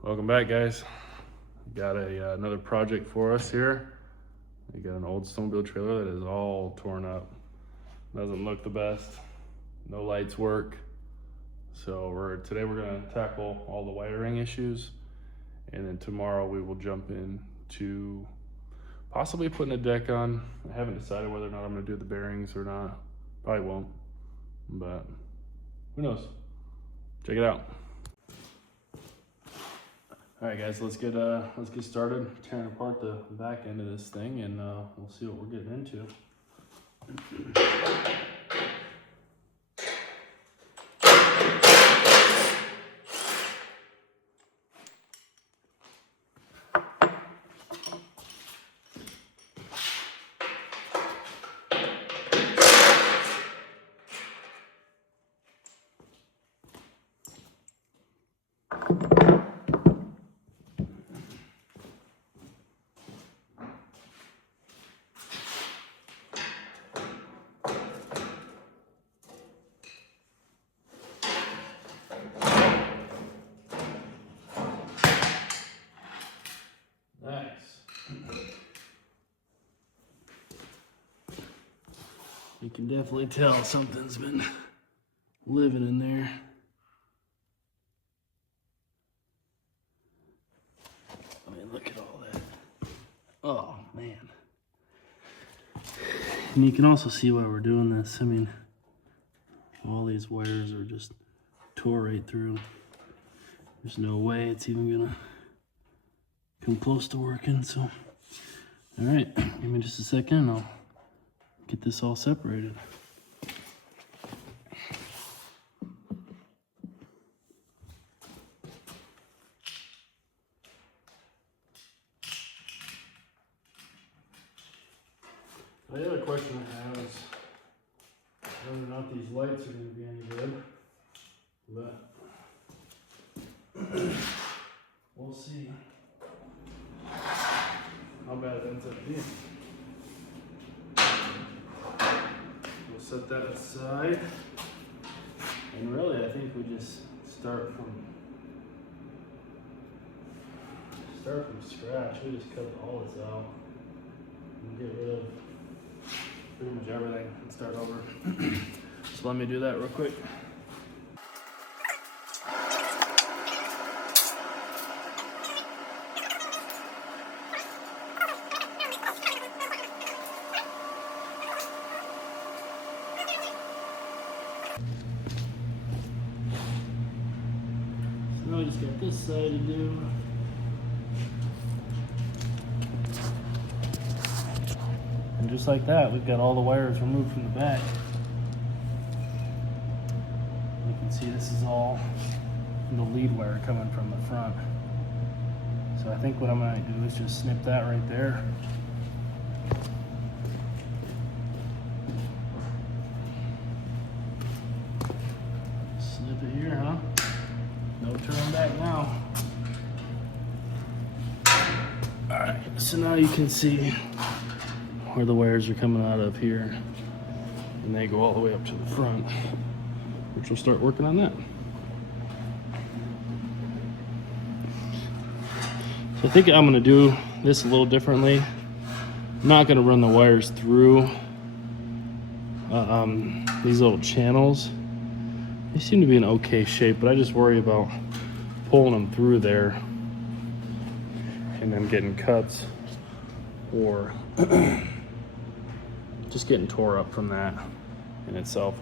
Welcome back, guys. Got another project for us here. We got an old snowmobile trailer that is all torn up. Doesn't look the best. No lights work. So today we're gonna tackle all the wiring issues, and then tomorrow we will jump into possibly putting a deck on. I haven't decided whether or not I'm gonna do the bearings or not. Probably won't, but who knows? Check it out. All right, guys, let's get started tearing apart the back end of this thing, and we'll see what we're getting into. You can definitely tell something's been living in there. I mean, look at all that. Oh, man. And you can also see why we're doing this. I mean, all these wires are just tore right through. There's no way it's even gonna come close to working, so. All right, give me just a second and I'll get this all separated. The other question I have is whether or not these lights are going to be any good, but we'll see how bad it ends up being. We'll set that aside, and really I think we just start from scratch. We just cut all this out and get rid of pretty much everything and start over. So let me do that real quick. So now I just got this side to do. And just like that, we've got all the wires removed from the back. You can see this is all the lead wire coming from the front. So I think what I'm going to do is just snip that right there. Snip it here, huh? No turning back now. Alright, so now you can see where the wires are coming out of here, and they go all the way up to the front, which we'll start working on that. So I think I'm going to do this a little differently. I'm not going to run the wires through these little channels. They seem to be in okay shape, but I just worry about pulling them through there and then getting cuts or just getting tore up from that in itself.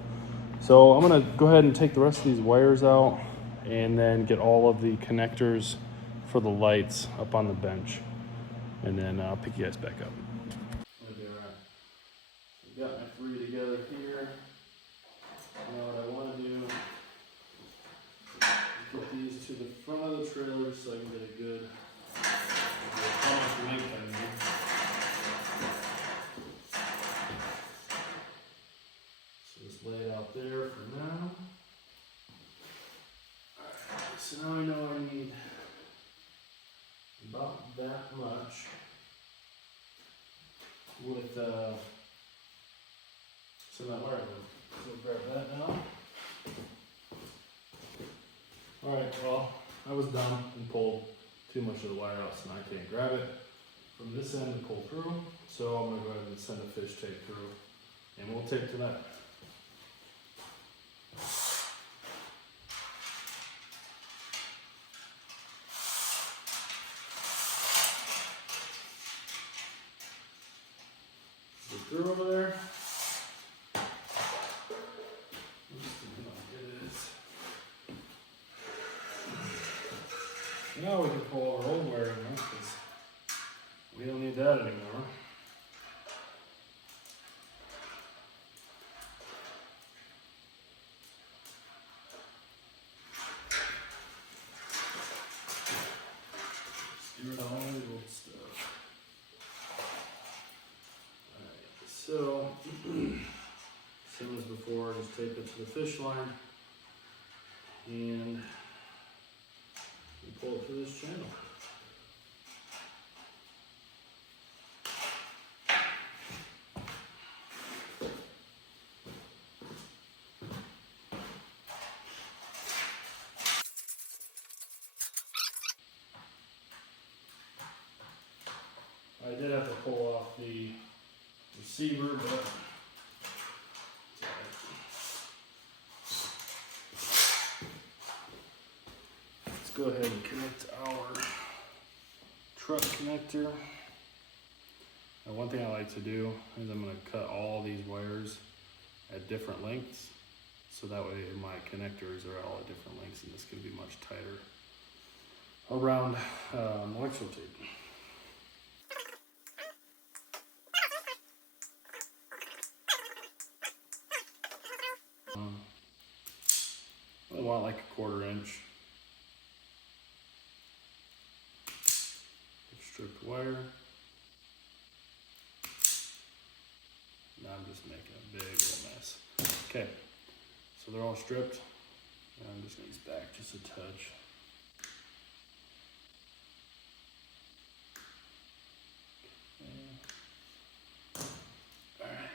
So I'm gonna go ahead and take the rest of these wires out and then get all of the connectors for the lights up on the bench, and then I'll pick you guys back up. Okay, all right. So got my three together here. Now what I want to do is get these to the front of the trailer so I can get a good how much length I need. Just lay it out there for now. Alright, so now I know I need about that much with some of that wire loop. So we'll grab that now. Alright, well, I was dumb and pulled too much of the wire out, so now I can't grab it from this end and pull through. So I'm gonna go ahead and send a fish tape through, and we'll take to that. Go through over there. Now we can pull our old wiring out because we don't need that anymore. Just do all the old stuff. Alright, so same as before, just tape it to the fish line and we pull it through this channel. I did have to pull off the receiver, but let's go ahead and connect our truck connector. Now, one thing I like to do is I'm going to cut all these wires at different lengths, so that way my connectors are all at different lengths, and this can be much tighter around electrical tape. I want like a 1/4 inch of stripped wire. Now I'm just making a big old mess. Okay, so they're all stripped. And I'm just going to use back just a touch. Alright.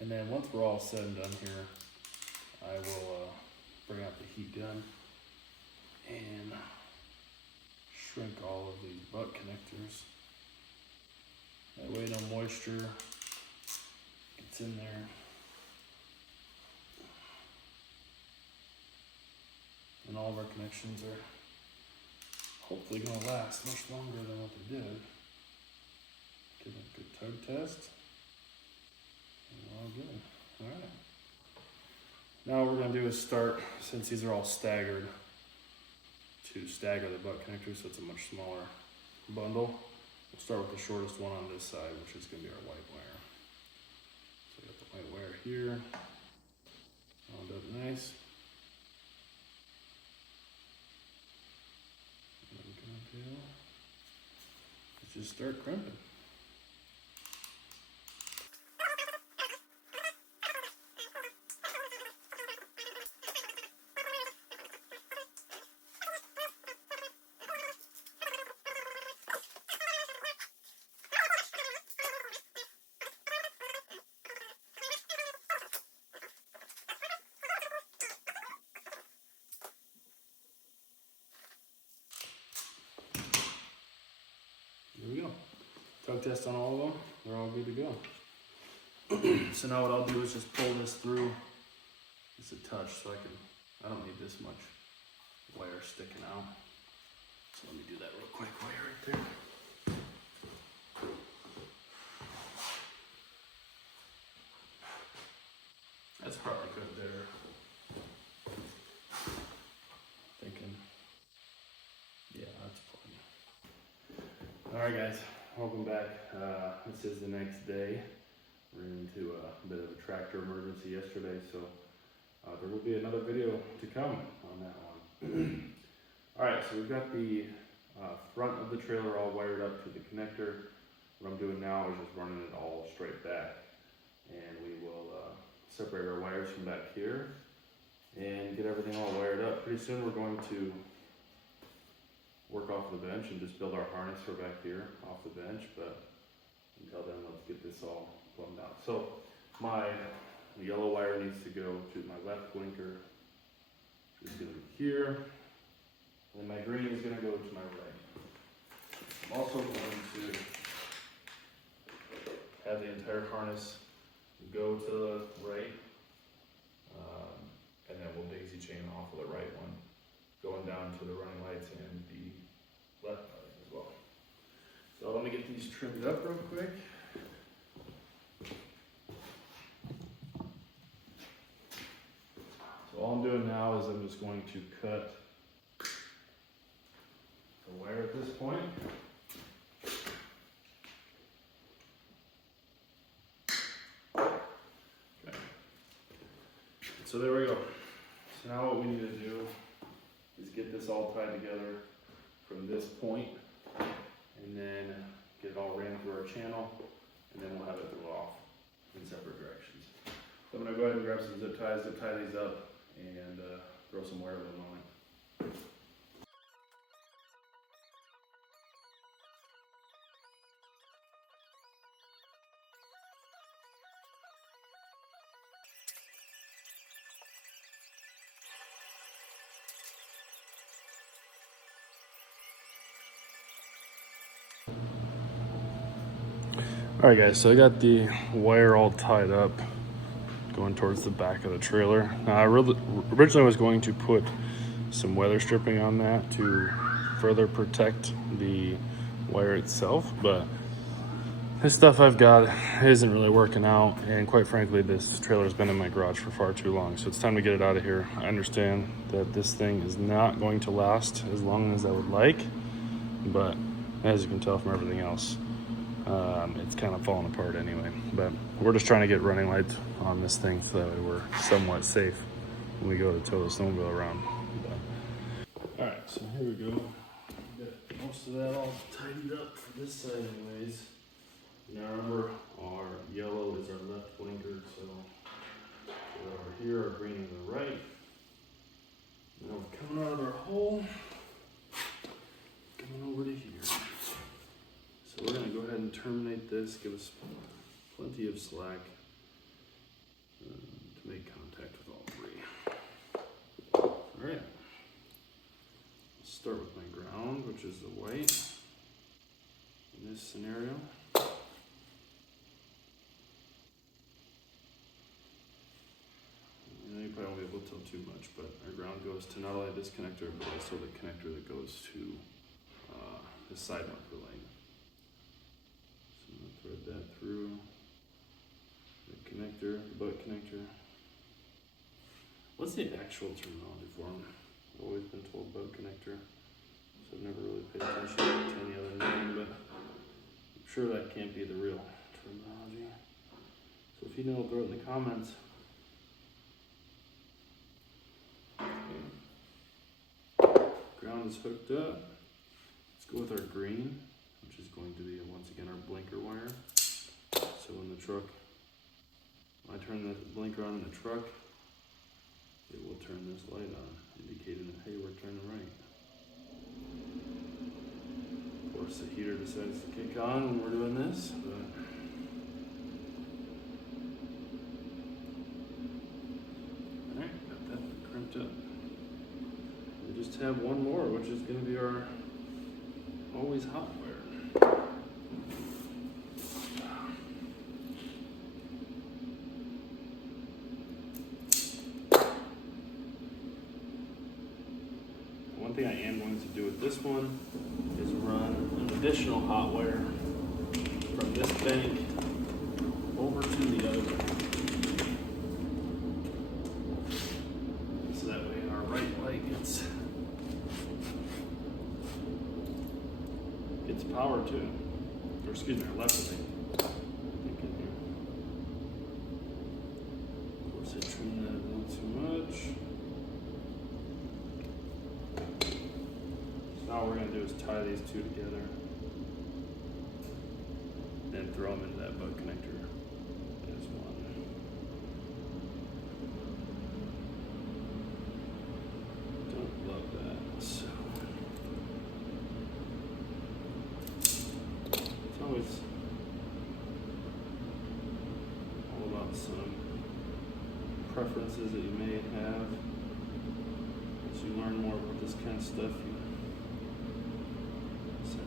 And then once we're all said and done here, I will bring out the heat gun and shrink all of these butt connectors. That way no moisture gets in there. And all of our connections are hopefully going to last much longer than what they did. Give it a good tug test. All good. All right. Now what we're going to do is start, since these are all staggered, to stagger the butt connectors so it's a much smaller bundle. We'll start with the shortest one on this side, which is going to be our white wire. So we got the white wire here, wound up nice. What I'm going to do is just start crimping. There we go. Tug test on all of them. They're all good to go. So now what I'll do is just pull this through just a touch so I don't need this much wire sticking out. So let me do that real quick while you're right there. That's probably good there. Thinking, yeah, that's plenty. All right, guys, welcome back. This is the next day. We're into a bit of a tractor emergency yesterday, so there will be another video to come on that one. All right, so we've got the front of the trailer all wired up to the connector. What I'm doing now is just running it all straight back, and we will separate our wires from back here and get everything all wired up. Pretty soon we're going to work off the bench and just build our harness for back here off the bench, but until then let's get this all plumbed out. So my The yellow wire needs to go to my left blinker, which is gonna be here. And my green is gonna go to my right. I'm also going to have the entire harness go to the right, and then we'll daisy chain off of the right one, going down to the running lights and the left light as well. So let me get these trimmed up real quick. So all I'm doing now is I'm just going to cut the wire at this point. Okay. So there we go. So now what we need to do is get this all tied together from this point, and then get it all ran through our channel, and then we'll have it go off in separate directions. So I'm gonna go ahead and grab some zip ties, zip tie these up, and throw some wire them on it. All right guys, so I got the wire all tied up going towards the back of the trailer. Now I originally was going to put some weather stripping on that to further protect the wire itself, but this stuff I've got isn't really working out, and quite frankly this trailer's been in my garage for far too long, so it's time to get it out of here. I understand that this thing is not going to last as long as I would like, but as you can tell from everything else, it's kind of falling apart anyway. But we're just trying to get running lights on this thing so that way we're somewhat safe when we go to tow the snowmobile around. All right, so here we go. Got most of that all tidied up for this side anyways. Now remember, our yellow is our left blinker, so we're over here, our green is the right. Now we're coming out of our hole, coming over to here. So we're gonna go ahead and terminate this, give us plenty of slack to make contact with all three. All right, let's start with my ground, which is the white in this scenario. You probably won't be able to tell too much, but our ground goes to not only this connector, but also the connector that goes to the side marker light. Thread that through the connector, the butt connector. What's the actual terminology for them? I've always been told butt connector, so I've never really paid attention to any other name, but I'm sure that can't be the real terminology. So if you know, throw it in the comments. Okay. Ground is hooked up. Let's go with our green, which is going to be once again our blinker wire. So when the truck, when I turn the blinker on in the truck, it will turn this light on, indicating that, hey, we're turning right. Of course, the heater decides to kick on when we're doing this, but all right, got that crimped up. We just have one more, which is going to be our always hot wire. One thing I am going to do with this one is run an additional hot wire from this bank over to the other bank. So that way our right light gets power too. Or excuse me, our left light. Of course I trim that a little too much. Now what we're going to do is tie these two together, then throw them into that butt connector as one. Don't love that. So it's always all about some preferences that you may have. As you learn more about this kind of stuff,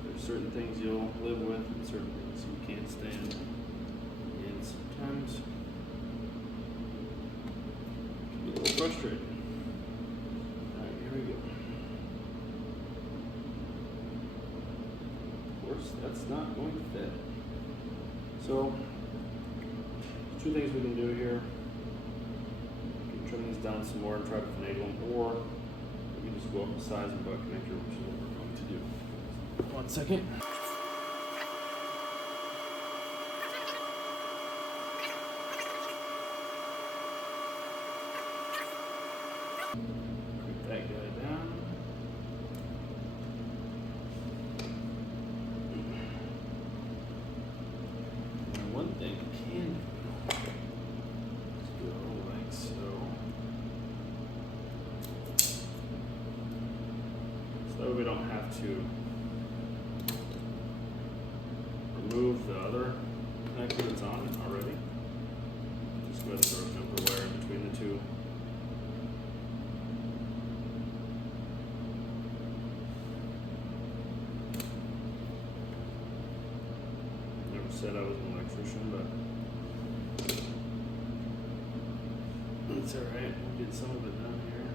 there's certain things you'll live with and certain things you can't stand. And sometimes it can be a little frustrating. Alright, here we go. Of course, that's not going to fit. So, two things we can do here. We can trim these down some more and try to finagle them, or we can just go up the size of the butt connector, which is what we're going to do. 1 second. Put that guy down. And one thing we can do is go like so. So we don't have to remove the other connector that's on it already. Just go ahead and throw a jumper wire in between the two. Never said I was an electrician, but it's alright. We'll get some of it done here.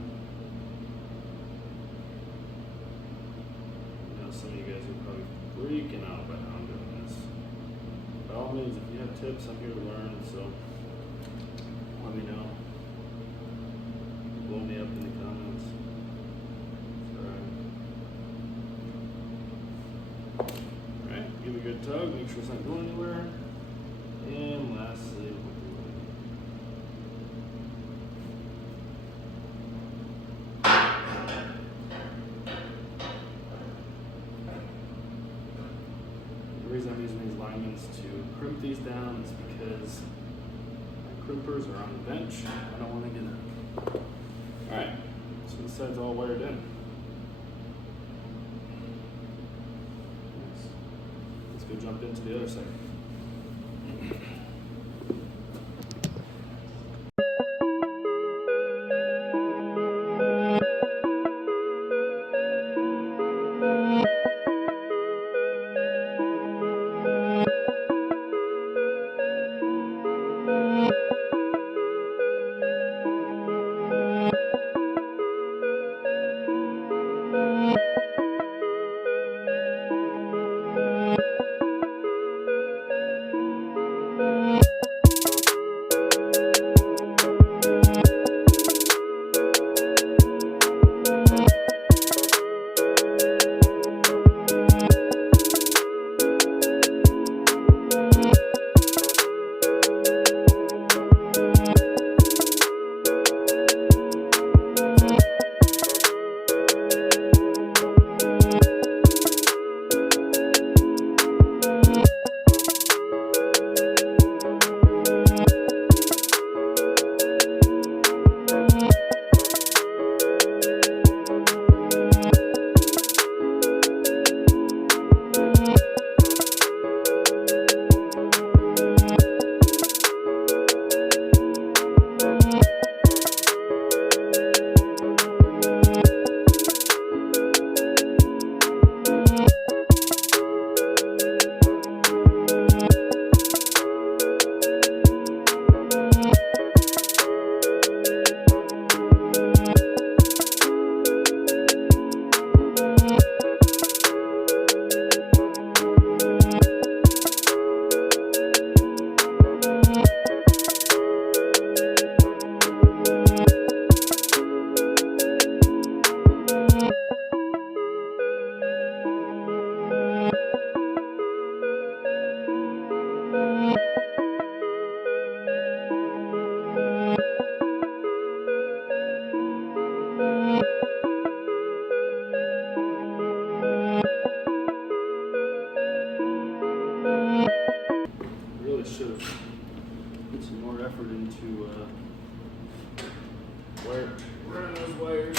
I know some of you guys are probably freaking out by how I'm doing this. By all means, if you have tips, I'm here to learn, so let me know. Blow me up in the comments. Alright, give it a good tug, make sure it's not going anywhere. And lastly, we'll do the reason I'm using these alignments to crimp these down is because my crimpers are on the bench. I don't want to get them. Alright, so this side's all wired in. Nice. Let's go jump into the other side. Running those wires.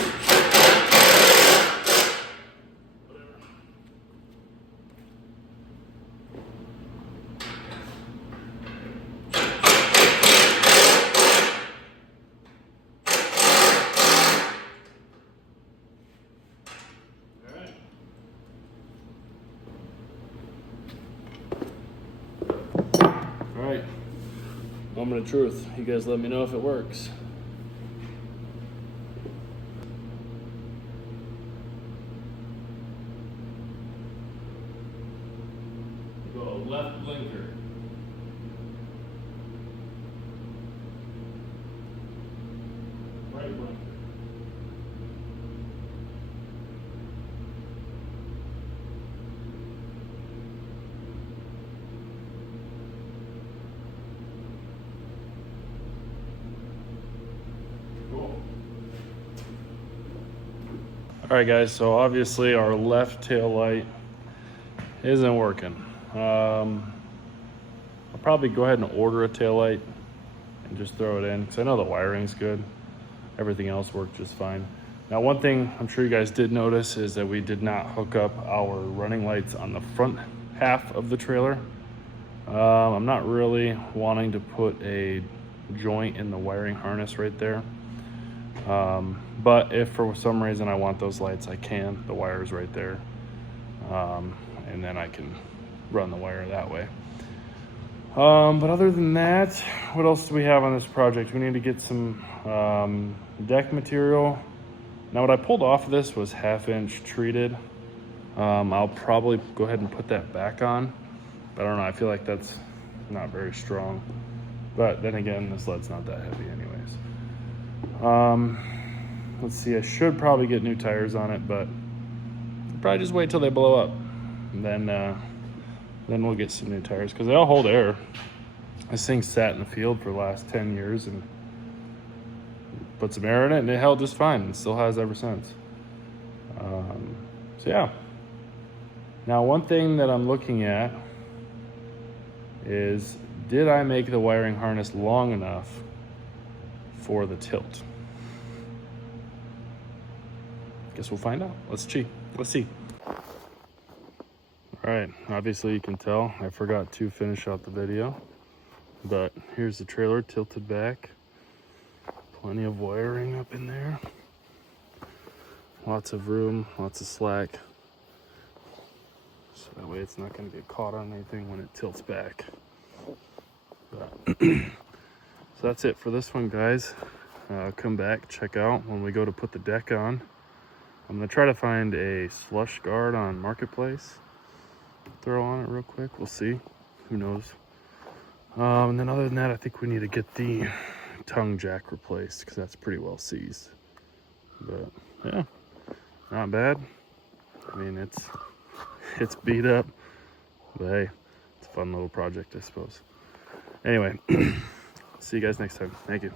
Moment of truth. You guys let me know if it works. Go left blinker. Right blinker. Cool. All right, guys, so obviously our left tail light isn't working. I'll probably go ahead and order a tail light and just throw it in because I know the wiring's good. Everything else worked just fine. Now, one thing I'm sure you guys did notice is that we did not hook up our running lights on the front half of the trailer. I'm not really wanting to put a joint in the wiring harness right there. But if for some reason I want those lights, I can. The wire's right there. And then I can run the wire that way. But other than that, what else do we have on this project? We need to get some deck material. Now, what I pulled off of this was 1/2-inch treated. I'll probably go ahead and put that back on. But I don't know, I feel like that's not very strong. But then again, this lead's not that heavy anyways. Let's see, I should probably get new tires on it, but I'll probably just wait till they blow up. And then we'll get some new tires because they all hold air. This thing sat in the field for the last 10 years and put some air in it and it held just fine and still has ever since. So yeah. Now, one thing that I'm looking at is, did I make the wiring harness long enough for the tilt? Guess we'll find out. Let's see. All right, obviously you can tell I forgot to finish out the video, but here's the trailer tilted back. Plenty of wiring up in there. Lots of room, lots of slack. So that way it's not gonna get caught on anything when it tilts back. But so that's it for this one, guys. Come back, check out when we go to put the deck on. I'm gonna try to find a slush guard on Marketplace. Throw on it real quick, we'll see. Who knows? And then other than that, I think we need to get the tongue jack replaced because that's pretty well seized. But yeah, not bad. I mean, it's beat up, but hey, it's a fun little project, I suppose. Anyway, see you guys next time. Thank you.